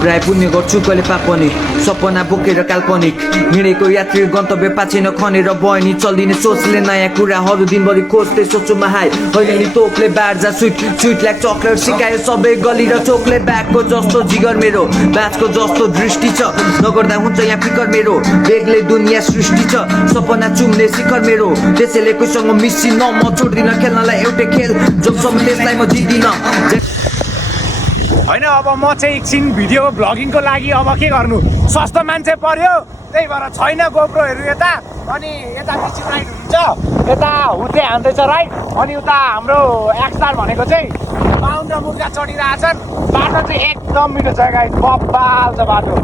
प्राय पुण्य गर्छु कहिले पाप पनि सपना बोकेर काल्पनिक हिँडेको यात्री गन्तव्य पाछेन खनेर बहिनी चल्दिने सोचले नयाँ कुराहरू दिनभरि खोज्दै सोच्छु महाई होइन नि तोपले बार्जा स्विट लाग चक्लेट सिकायो सबै गली र चोकले ब्यागको जस्तो जिगर मेरो बाजको जस्तो दृष्टि छ नगर्दा हुन्छ यहाँ फिकर मेरो बेगले दुनियाँ सृष्टि छ सपना चुम्ने शिखर मेरो त्यसैले कोहीसँग मिसिन म छोड्दिनँ खेल्नलाई एउटै खेल जबसम्म त्यसलाई म जित्दिन होइन अब म चाहिँ एकछिन भिडियो भ्लगिङको लागि अब के गर्नु सस्तो मान्छे पर्यो त्यही भएर छैन गोप्रोहरू यता अनि यता मिसिन राइड हुन्छ यता हुँदै हान्दैछ राइड अनि उता हाम्रो एक्सआर भनेको चाहिँ बाहुन र मुर्गा चढिरहेछन् बाटो चाहिँ एकदम मिठो छ गाइस बब्बाल छ बाटो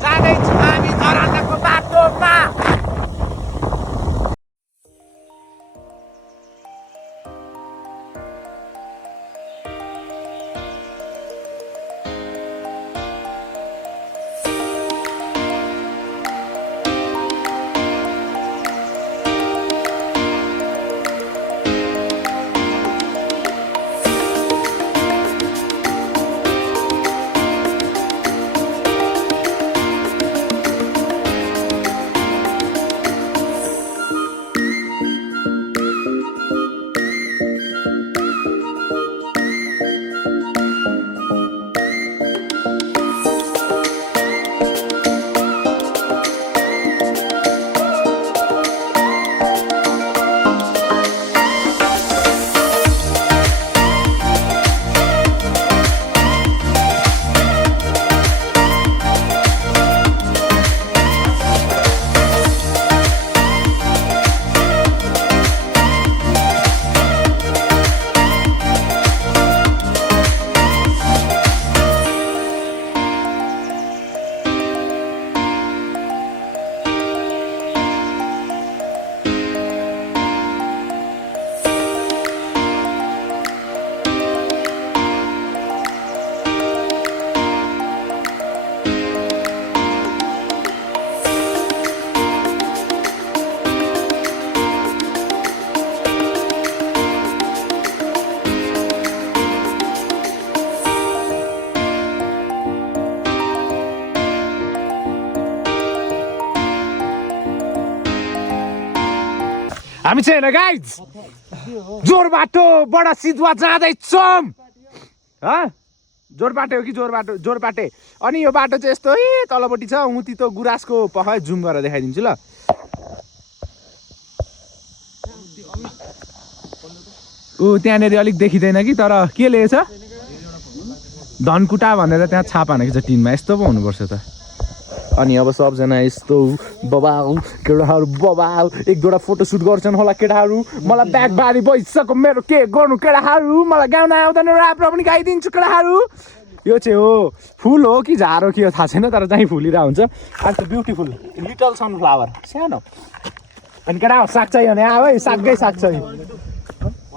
जाँदैछु हामी धरानको बाटोमा हामी चाहिँ होइन गाइज जोर बाटोबाट सिधुवा जाँदैछौँ जोर बाटो हो कि जोर बाटे अनि यो बाटो चाहिँ यस्तो तलपट्टि छ उति त गुराँसको पख जुम गरेर देखाइदिन्छु ल ऊ त्यहाँनिर अलिक देखिँदैन कि तर के लेखेछ धनकुटा भनेर त्यहाँ छाप हानेको छ टिनमा यस्तो पो हुनुपर्छ त अनि अब सबजना यस्तो बबाउ केटाहरू बबाउ एक दुईवटा फोटोसुट गर्छन् होला केटाहरू मलाई ब्याग बारी भइसक्यो मेरो के गर्नु केटाहरू मलाई गाउन आउँदैन ऱ्याप पनि गाइदिन्छु केटाहरू यो चाहिँ हो फुल हो कि झार हो कि थाहा छैन तर चाहिँ फुलिरहेको हुन्छ आज त ब्युटिफुल लिटल सनफ्लावर सानो अनि केटा साग चाहियो भने आऊ है सागै साग चाहियो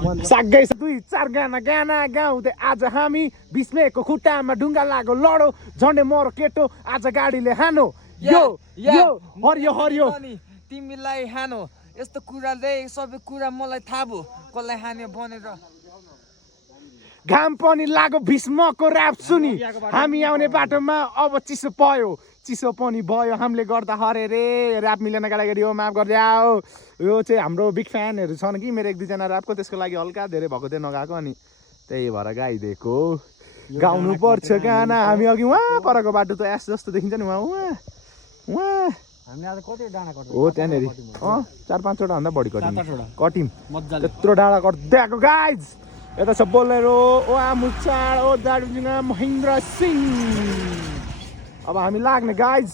सागै 2-4 गाना गाउँदै आज हामी बिस्मेको खुट्टामा ढुङ्गा लाग्यो लडो झन्डे मरो केटो आज गाडीले हानो यो हरियो हरियो तिमीलाई हानो यस्तो कुराले सबै कुरा मलाई थाहा भयो कसलाई हान्यो भनेर घाम पनि लाग्यो भीष्मको ऱ्याप सुनि हामी आउने बाटोमा अब चिसो पनि भयो हामीले गर्दा हरे रे ऱ्याप मिलेन केटाकेटी हो माफ गर्दै आऊ यो चाहिँ हाम्रो बिग फ्यानहरू छन् कि मेरो 1-2 जना ऱ्यापको त्यसको लागि हल्का धेरै भएको थियो नगएको अनि त्यही भएर गाइदिएको गाउनु पर्छ गाना हामी अघि उहाँ परको बाटो त एस जस्तो देखिन्छ नि उहाँ हामीले आज कति डाँडा कट्यो हो त्यहाँनेरि 4-5 वटा भन्दा बढी कटिम त्यत्रो डाँडा कट्दै गाइज यता छ बोलेरो ओ आमुचाड ओ दार्जिलिङ महेन्द्र सिंह अब हामी लाग्ने गाइज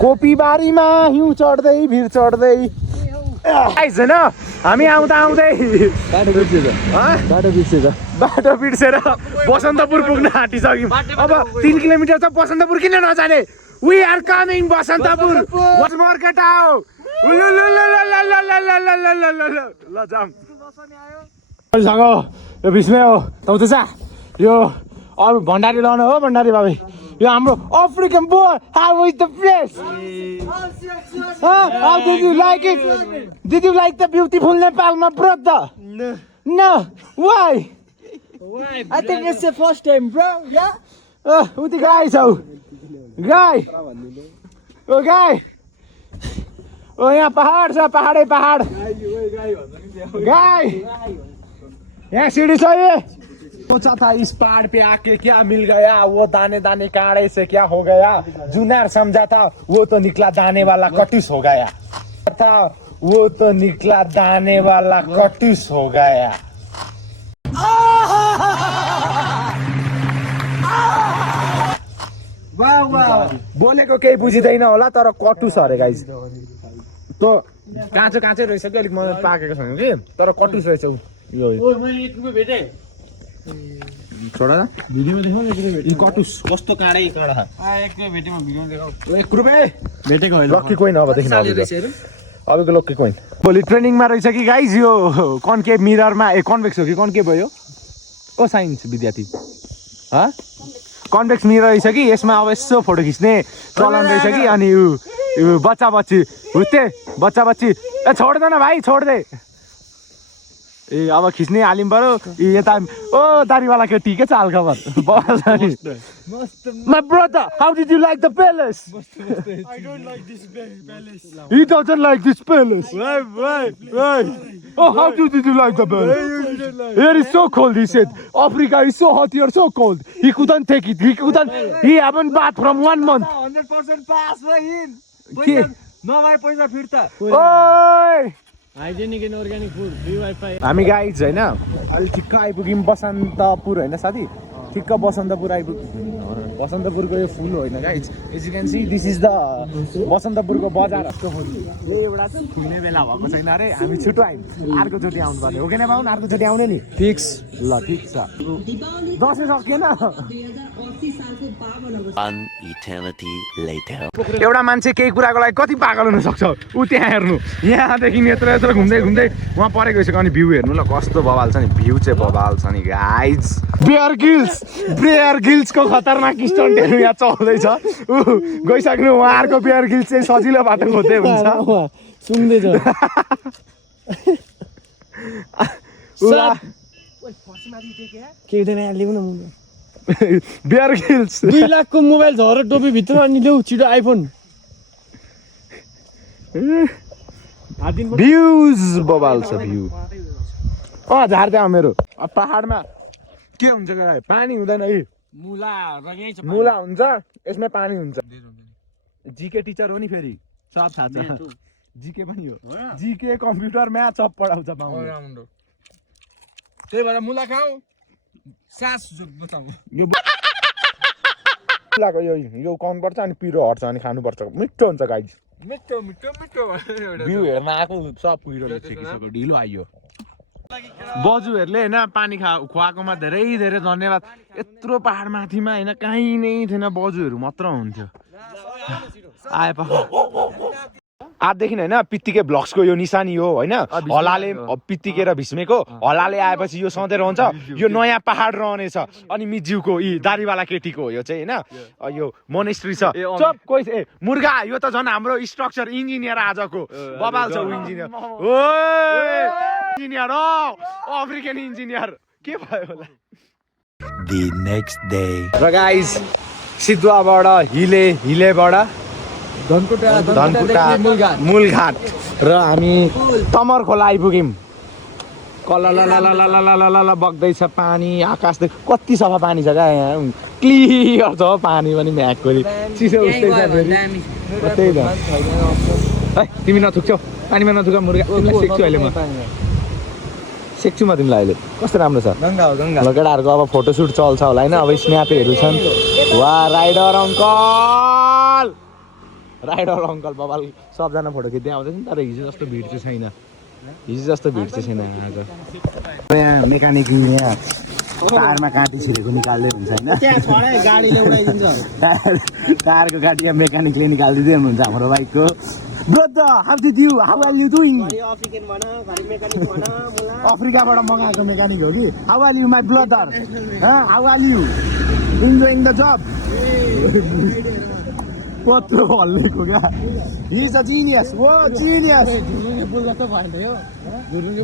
कोपीबारीमा हिउँ चढ्दै भिर चढ्दै गाइज हैन हामी आउँदै बाटो बिर्सेर बसन्तपुर पुग्न आँटिसक्यौँ अब 3 किलोमिटर छ बसन्तपुर किन नजाने we are coming Basantapur what more get out ल जाम सँग यो बिचमै हो तौ त यो अब भण्डारी लाउनु हो भण्डारी बाबे यो हाम्रो African boy how is the place how did you like it did you like the beautiful Nepal my brother no why I think it's the first time, bro. Yeah. who the guy is guy oh guy oh यहाँ पहाड छ पहाडै पहाड गाई यहाँ सीढ़ी छ ये सोचा था इस पहाड़ पे आके क्या मिल गया वो दाने दाने काढ़े से क्या हो गया जुनार समझा था वो तो निकला दाने वाला कटिस हो गया था वो तो निकला दाने वाला कटिस हो गया बोलेको केही बुझिँदैन होला तर कटुस अरे गाइस तो काँचो काँचै रहेछ कि अलिक मलाई पाकेको छैन कि तर कटुस रहेछ उ यो छोडा भिडियोमा देखाउ यी कटुस कस्तो काँडै कडा एकमै भेटेमा भिडियोमा देखाउ 1 रुपैयाँ भेटेको होइन लक्की कोइन अबदेखि अबको लक्की कोइन भोलि ट्रेनिङमा रहेछ कि गाइज यो कन्केभ मिररमा कन्भेक्स हो कि कन्केभ भयो ओ साइन्स विद्यार्थी कन्भेक्स मिरर रहेछ कि यसमा अब यसो फोटो खिच्ने चलन रहेछ कि अनि ऊ बच्चा बच्ची हुत्ते बच्चा बच्ची ए छोड्दैन भाइ छोड्दे ए अब खिच्ने हालिम पऱ्यो यता ओ दारीवाला केटी के चाल खबर My brother, how did you like the palace? I don't like this palace. He doesn't like this palace. Why? Oh, how did you like the palace? Here is so cold, he said. Africa is so hot here, so cold. He couldn't take it. He haven't bathed from 1 month. 100% pass in. के? नभए पैसा फिर्ता ओइ hygienic and organic food free wifi हामी guys हैन अलि ठिक्क आइपुग्यौँ बसन्तपुर हैन साथी ठिक्क बसन्तपुर आइपुग्यौँ बसन्तपुरको यो फुल होइन guys as you can see this is the बसन्तपुरको बजार यही एउटा खुल्ने बेला भएको छैन अरे हामी छिटो आयौँ अर्कोचोटि आउनु पर्ने हो कि बाबु अर्कोचोटि आउने नि फिक्स ल ठिक छ दसैँ सकिएन One eternity later. एउटा मान्छे केही कुराको लागि कति पागल हुन सक्छ ऊ त्यहाँ हेर्नु यहाँदेखि यत्र यत्र घुम्दै घुम्दै उहाँ परेको गइसक्यो अनि भ्यू हेर्नु ल कस्तो बवाल छ नि भ्यू चाहिँ बवाल छ नि गाइज बेयर गिल्सको खतरनाक स्टन्टहरू यहाँ चल्दैछ ऊ गइसक्नु उहाँहरूको बेयर गिल्स चाहिँ सजिलो बाटो खोज्दै हुन्छ सुन्दैछ के हुँदैन ल्याउन बेयर गिल्स 2 लाखको मोबाइल झरेर टोपी भित्र अनि ल्याउ छिटो आइफोन भ्यूज बवाल छ भ्यू झार्दै मेरो पहाडमा के हुन्छ पानी हुँदैन है मुला र यही छ मुला हुन्छ यसमा पानी हुन्छ जीके टिचर हो नि फेरि सब थाहा छ जीके पनि हो जीके कम्प्युटर म्याथ सब पढाउँछ राम्रो त्यही भएर मुला खाऊ सास बताऊ यो मुलाको यो कम पर्छ अनि पिरो हट्छ अनि खानुपर्छ मिठो हुन्छ गाइज मिठो मिठो मिठो भ्यू हेर्न आएको सब पिरोले छेकिसक्यो ढिलो आइयो बजुहरूले होइन पानी खुवाएकोमा धेरै धेरै धन्यवाद यत्रो पहाड माथिमा होइन कहीँ नै थिएन बजुहरू मात्र हुन्थ्यो आए आजदेखि होइन पित्तिके ब्लग्सको यो निशानी हो होइन हलाले पित्तिके र भिस्मेको हलाले आएपछि यो सधैँ रहन्छ यो नयाँ पहाड रहनेछ अनि मिज्यूको यी दारीवाला केटीको हो यो चाहिँ होइन यो मोनेस्ट्री छ चप कोही मुर्गा यो त झन् हाम्रो स्ट्रक्चर इन्जिनियर आजको बबाल छ इन्जिनियर इन्जिनियर अफ्रिकन इन्जिनियर के भयो होला The next day. र गाइस सिद्धुवाबाट हिलेबाट धनकुटा मूलघाट र हामी तमर खोला आइपुग्यौँ कलल बग्दैछ पानी आकाशदेखि कति सफा पानी छ क्या यहाँ क्लियर छ पानी पनि म्याककोरी चिसो उस्तै छ फेरि त्यही त है तिमी नथुक्छौ पानीमा नथुका मुर्गा सेक्छु अहिले म सेक्छु म तिमीलाई अहिले कस्तो राम्रो छ ल केटाहरूको अब फोटोसुट चल्छ होला होइन अब स्न्यापहरू छन् वा राइडर अङ्कल बबाल सबजना फोटो खिच्दै आउँदैछ नि तर हिजो जस्तो भिड चाहिँ छैन आज यहाँ मेकानिक यहाँ टायरमा काँटी छिरेको निकाल्दै हुन्छ होइन टायरको काँटी यहाँ मेकानिकले निकालिदिँदै हुनुहुन्छ हाम्रो बाइकको Brother, how are you doing? अफ्रिकाबाट मगाएको मेकानिक हो कि How are you my brother? How are you? enjoying the job. पत्रो हल्लेको क्या he is a genius. Whoa, genius.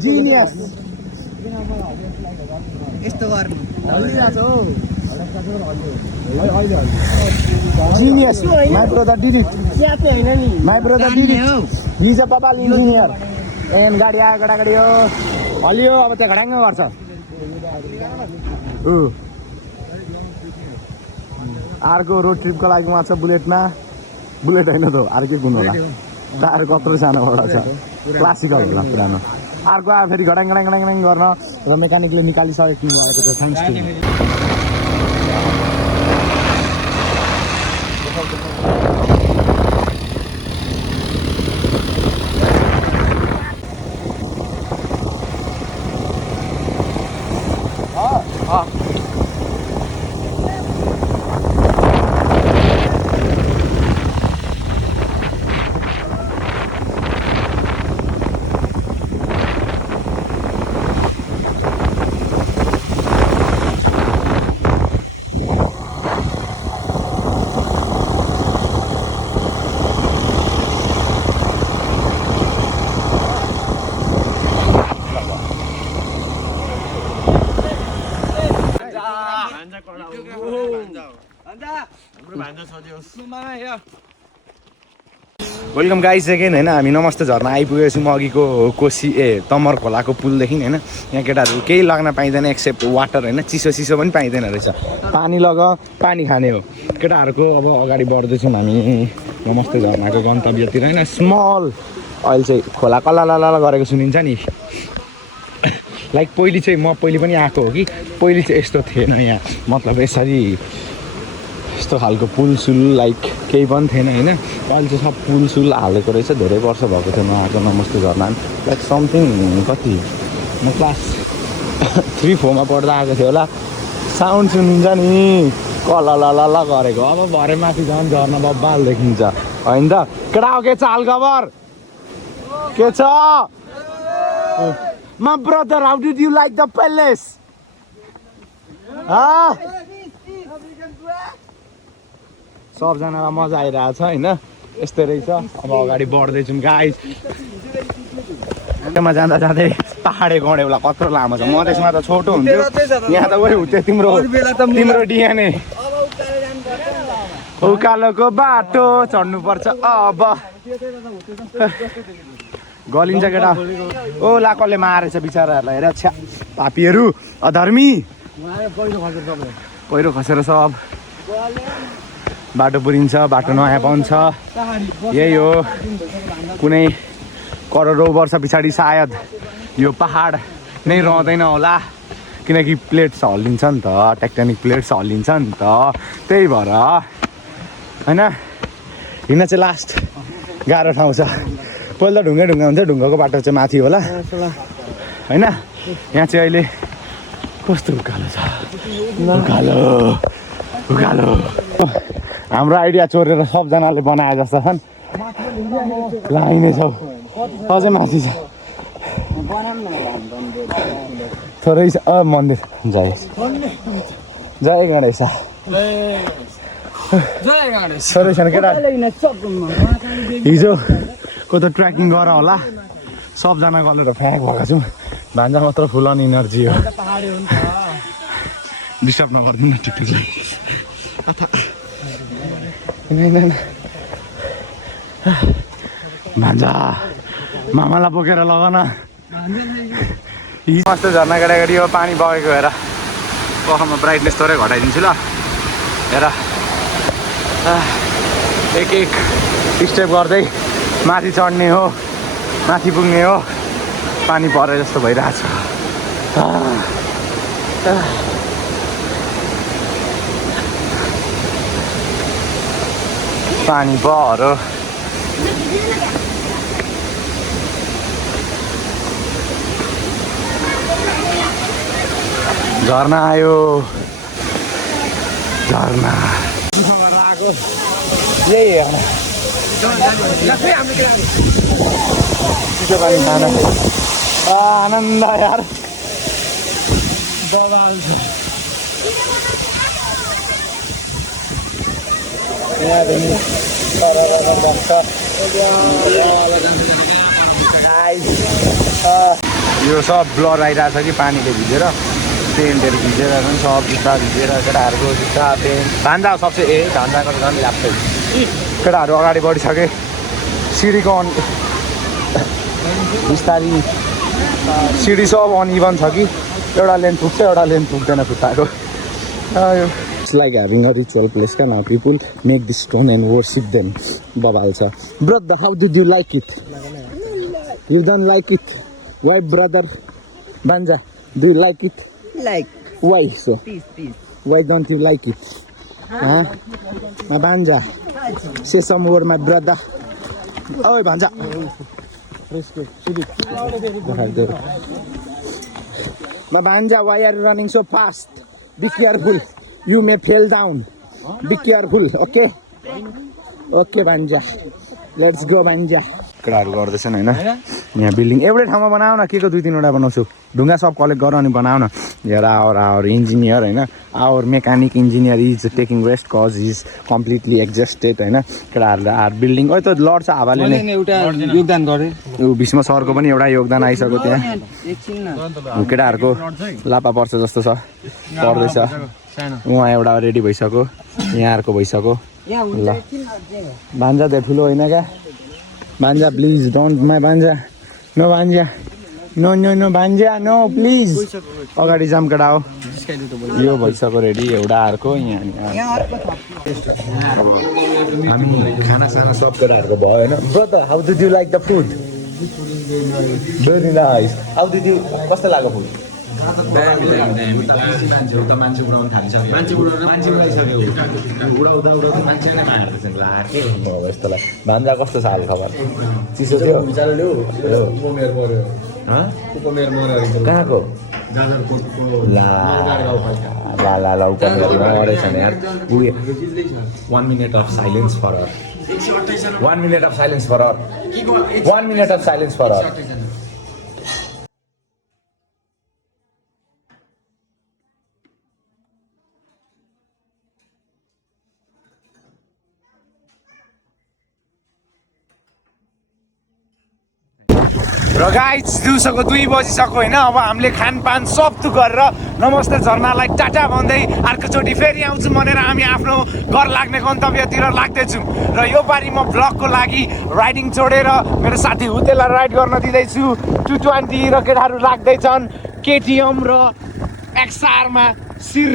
Genius. यस्तो गर्नु हल्लिरहेको Genius. My brother did it. My brother did it. He is a papal engineer. And गाडी आयो गडागडी हो हल्लियो अब त्यहाँ घडाङ्ग गर्छ अर्को रोड ट्रिपको लागि उहाँ छ बुलेटमा बुलेट होइन त अर्कै कुन होला टायर कत्रो सानोबाट छ क्लासिकल होला पुरानो अर्को आयो फेरि घडाङ घडाङ घडाङ घडाङ गर्न र मेकानिकले निकालिसकेको किन भएको छ thanks to welcome guys second होइन हामी नमस्ते झर्ना आइपुगेको छौँ अघिको कोसी तमर खोलाको पुलदेखि होइन यहाँ केटाहरू केही लाग्न पाइँदैन एक्सेप्ट वाटर होइन चिसो चिसो पनि पाइँदैन रहेछ पानी लग पानी खाने हो केटाहरूको अब अगाडि बढ्दैछौँ हामी नमस्ते झर्नाको गन्तव्यतिर होइन स्मल अहिले चाहिँ खोला कल्ला गरेको सुनिन्छ नि लाइक पहिले चाहिँ म पहिले पनि आएको हो कि पहिले चाहिँ यस्तो थिएन यहाँ मतलब यसरी यस्तो खालको पुलसुल लाइक केही पनि थिएन होइन अहिले चाहिँ सब पुलसुल हालेको रहेछ धेरै वर्ष भएको थियो नआएको नमस्ते झर्ना लाइक समथिङ कति म क्लास 3-4 मा पढ्दा आएको थियो होला साउन्ड सुनिन्छ नि कलल गरेको अब भरे माथि झन् झर्ना बब्बाल देखिन्छ होइन त केटा हो के चाल खबर के छ My brother, how did you like the palace? सबजनालाई मजा आइरहेछ होइन यस्तै रहेछ अब अगाडि बढ्दैछौँ गाइस मा जाँदा जाँदै पाहाडे गडेउला कत्रो लामो छ म त्यसमा त छोटो हुन्थ्यो यहाँ त वही हुन्थ्यो तिम्रो डिएनए उकालोको बाटो चढ्नुपर्छ अब गलिन्छ केटा ओ लाकले मारेछ बिचराहरूलाई हेर छ्या पापीहरू अधर्मी पहिरो खसेर सब बाटो पुरिन्छ बाटो नयाँ पाउँछ यही हो कुनै करोडौँ वर्ष पछाडि सायद यो पहाड नै रहँदैन होला किनकि प्लेट्स हल्लिन्छ नि त टेक्टोनिक प्लेट्स हल्लिन्छ नि त त्यही भएर होइन हिँड्न चाहिँ लास्ट गाह्रो ठाउँ छ पहिला त ढुङ्गा हुन्छ ढुङ्गाको बाटो चाहिँ माथि होला होइन यहाँ चाहिँ अहिले कस्तो उकालो छ उकालो हाम्रो आइडिया चोरेर सबजनाले बनाए जस्तो छन् लाइनै छ अझै माथि छ थोरै छ मन्दिर जय गणेश थोरै छन् केटा हिजो को त ट्रेकिङ गर होला सबजना गरेर फ्याक भएको छौँ भान्जा मात्र फुल अन इनर्जी हो डिस्टर्ब नगरिदिनु टिकटकलाई भान्जा मामालाई बोकेर लगाउन मस्तो झर्ना केटाकेटी हो पानी बगेको हेर पखमा ब्राइटनेस थोरै घटाइदिन्छु ल हेर एक स्टेप गर्दै माथि चढ्ने हो माथि पुग्ने हो पानी परे जस्तो भइरहेछ पानी पऱ्यो झर्ना आयो झर्ना यही हेर्न चिसो पानी खान आनन्द यार यहाँदेखि सरर बस्छ यो सब ब्लर आइरहेको छ कि पानीले भिजेर पेन्टहरू भिजेर झन् सब जुत्ता भिजेर केटाहरूको जुत्ता पेन्ट भान्जा सबसे भान्जाको त झन् ल्याप्दै केटाहरू अगाडि बढिसके सिडीको बिस्तारी सिडी सब अनइभन छ कि एउटा लेन पुग्छ एउटा लेन पुग्दैन खुट्टाको it's like having a ritual place क्या now people make this stone and worship them बबाल छ brother how did you like it you don't like it why brother बान्जा do you like it Like, why so peace. Why don't you like it my बान्जा say some word my brother ओइ भान्जा My banja, why are you running so fast? Be careful. You may fall down. Be careful, okay? Okay, banja. Let's go, banja. केटाहरू गर्दैछन् होइन यहाँ building एउटै ठाउँमा बनाऊ न के को 2-3वटा बनाउँछु ढुङ्गा सब कलेक्ट गर अनि बनाऊ न हेर आवर इन्जिनियर होइन our mechanic engineer is taking rest cause is completely exhausted होइन केटाहरूले आर बिल्डिङ त लड्छ हावाले नै एउटा योगदान गरे ऊ भीष्म सरको पनि एउटा योगदान आइसक्यो त्यहाँ केटाहरूको लापा पर्छ जस्तो छ पर्दैछ उहाँ एउटा रेडी भइसक्यो यहाँहरूको भइसक्यो ल भान्जा त ठुलो होइन क्या भान्जा प्लिज डोन्ट माई भान्जा नो भान्जा नो भान्जा नो प्लिज अगाडि जाम केटा हो यो भइसक्यो रेडी एउटा अर्को यहाँ हामी खानासाना सब केटाहरूको भयो होइन brother how did you like the food very nice how did you कस्तो लाग्यो फुड मान्छेहरू त मान्छे उडाउनु थालिसक्यो मान्छे उडाउँदा मान्छे नै मार्दैछन् लाग्यो यस्तोलाई भान्जा कस्तो छ हाल खबर चिसो थियो कहाँको ला मरेछ नि यार 1 minute of silence for her 1 minute of silence for her 1 minute of silence for her र गाइज दिउँसोको 2 बजिसक्यो होइन अब हामीले खानपान सब थुक गरेर नमस्ते झरनालाई टाटा भन्दै अर्कोचोटि फेरि आउँछु भनेर हामी आफ्नो घर लाग्ने गन्तव्यतिर लाग्दैछौँ र यो पालि म भ्लगको लागि राइडिङ छोडेर मेरो साथी हुतेलाई राइड गर्न दिँदैछु 220 र केटाहरू लाग्दैछन् केटिएम र एक्सआरमा सिर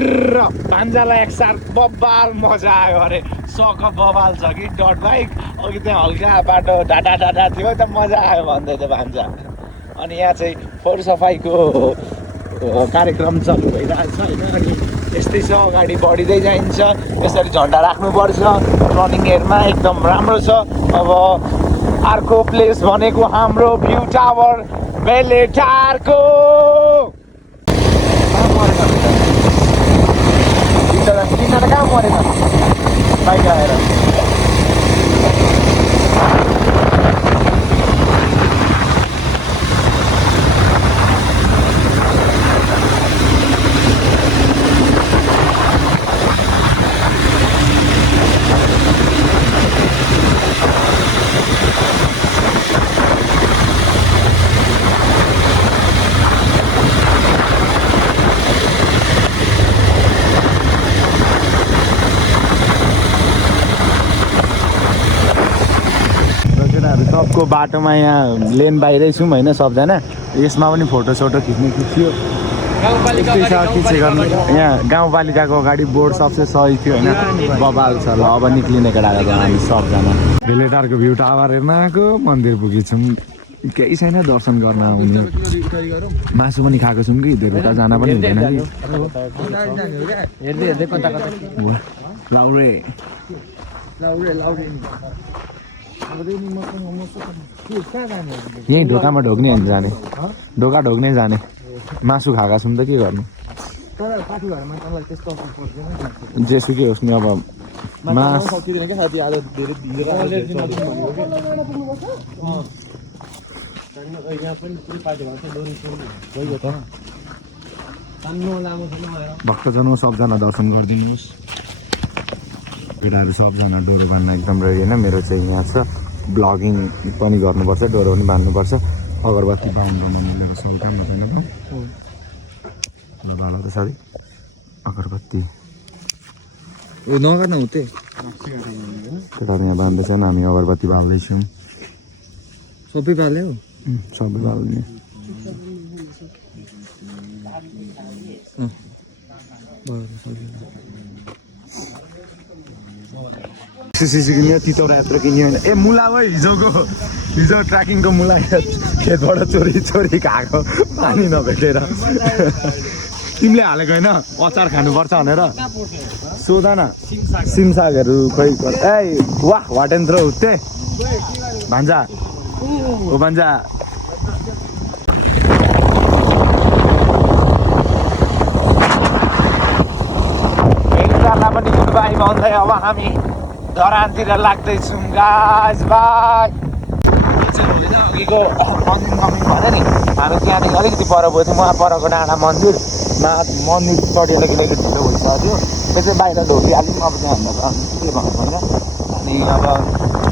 भान्जालाई एक्सआर बब्बाल मजा आयो अरे सक बबाल छ कि डट बाइक अघि त्यहाँ हल्का बाटो ढाडा थियो त मजा आयो भन्दै थियो भान्जा अनि यहाँ चाहिँ फोहोर सफाइको कार्यक्रम चालु भइरहेको छ होइन अनि यस्तै छ अगाडि बढिँदै जाइन्छ यसरी झन्डा राख्नुपर्छ रनिङ एयरमा एकदम राम्रो छ अब अर्को प्लेस भनेको हाम्रो भ्यू टावर बेलेटारको किनेर कहाँ मरेछ बाइक आएर सबको बाटोमा यहाँ लेन बाहिरै छौँ होइन सबजना यसमा पनि फोटोसोटो खिच्ने थियो यहाँ गाउँपालिकाको अगाडि बोर्ड सबसे सही थियो होइन बबाल छ ल अब निक्लिने केटाको हामी सबजना बेलेटारको भ्यू टावर हेर्न आएको मन्दिर पुगेछौँ केही छैन दर्शन गर्न आउने मासु पनि खाएको छौँ कि धेरै जान पनि हुँदैन कि लाउरे यहीँ ढोकामा ढोक्ने होइन जाने ढोका ढोक्ने जाने मासु खाएका छौँ त के गर्नु जेसुकै होस् नि अब मास भक्तजन सबजना दर्शन गरिदिनुहोस् केटाहरू सबजना डोरो बाँध्न एकदम रेडी होइन मेरो चाहिँ यहाँ छ ब्लगिङ पनि गर्नुपर्छ डोरो पनि बाँध्नुपर्छ अगरबत्ती बाउन्ड मिलेर सौका छैन त बाला त साथी अगरबत्ती नगर्न हुँदै केटाहरू यहाँ बाँध्दैछन् हामी अगरबत्ती बाल्दैछौँ सबै पाल्यो सबै बाल्ने सिसी किन्यो तितौरा यत्रो किन्यो होइन ए मुला हो हिजो ट्र्याकिङको मुला खेतबाट चोरी खाएको पानी नभेटेर तिमीले हालेको होइन अचार खानुपर्छ भनेर सोध न सिमसागहरू खोइ ए वाह वाट एन्ड थ्रो हुत्ते भान्जा ओ भान्जा पनि गुड बाई भन्दै अब हामी धरानतिर लाग्दैछौँ गाइस बाई अघिको मन्दिर मम्मी भन्यो नि हामी त्यहाँदेखि अलिकति पर गयो थियौँ उहाँ परको डाँडा मन्दिरमा मन्दिर चढेर अलिकति ढिलो भइसक्यो त्यो चाहिँ बाहिर ढोकिहाल्यौँ अब त्यहाँ के भन्नु होइन अनि अब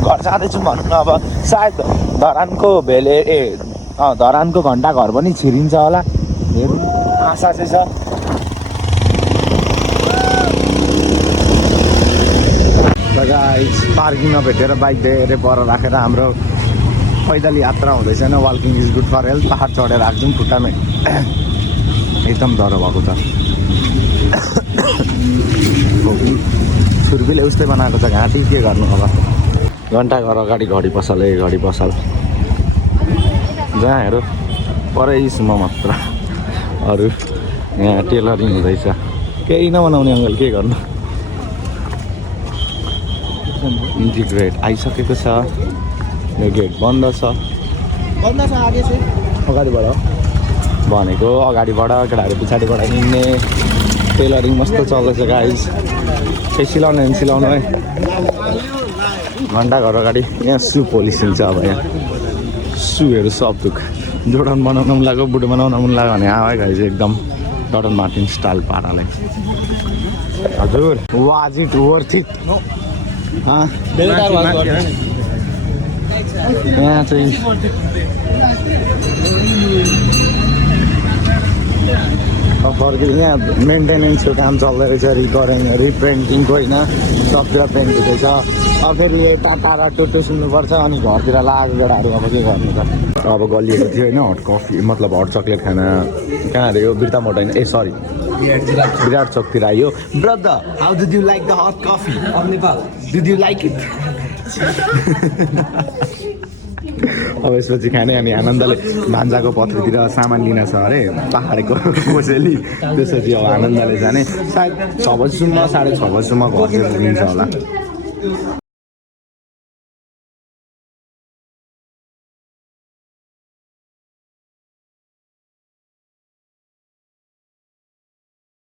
घर जाँदैछौँ भनौँ न अब सायद धरानको भेले धरानको घन्टा घर पनि छिरिन्छ होला हेरौँ आशा चाहिँ छ गाइस पार्किङमा भेटेर बाइक धेरै पर राखेर हाम्रो पैदल यात्रा हुँदैछ होइन walking is good for health पहाड चढेर राख्छौँ खुट्टामा एकदम डर भएको छ छुर्पीले उस्तै बनाएको छ घाँटी के गर्नु अब घन्टा घर अगाडि घडी पसल जहाँ हेर परैसम्म मात्र अरू यहाँ टेलरिङ हुँदैछ केही नबनाउने अङ्कल के गर्नु इन्टिग्रेट आइसकेको छ यो गेट बन्द छ अगाडिबाट भनेको अगाडिबाट केटाहरू पछाडिबाट हिँड्ने टेलरिङ मस्तो चल्दैछ गाइस सिलाउने भने सिलाउनु है घन्टा घर अगाडि यहाँ सु पोलिसिन्छ अब यहाँ सुहरू सब दुख जोर्डन बनाउन मन लाग्यो बुट बनाउन मन लाग्यो भने आयो गाइस एकदम डटन मार्टिन स्टाइल पारालाई हजुर वाज इट वर्थ इट यहाँ चाहिँ यहाँ मेन्टेनेन्सको काम चल्दो रहेछ रिपेन्टिङको होइन सबतिर पेन्ट हुँदैछ अब फेरि यो टाढा टोटो सुन्नुपर्छ अनि घरतिर लागेको केटाहरू अब के गर्नु त अब गलिएको थियो होइन हट कफी मतलब हट चक्लेट खाना कहाँ अरे यो बिर्ता मोड होइन ए सरी विराट चोकतिर आयो brother how did you like the hot coffee did you like it अब यसपछि खाने अनि आनन्दले भान्जाको पत्रतिर सामान लिन छ अरे पहाडको कोसेली त्यसपछि अब आनन्दले जाने सायद 6 बजीसम्म 6:30 बजीसम्म घरतिर पुगिन्छ होला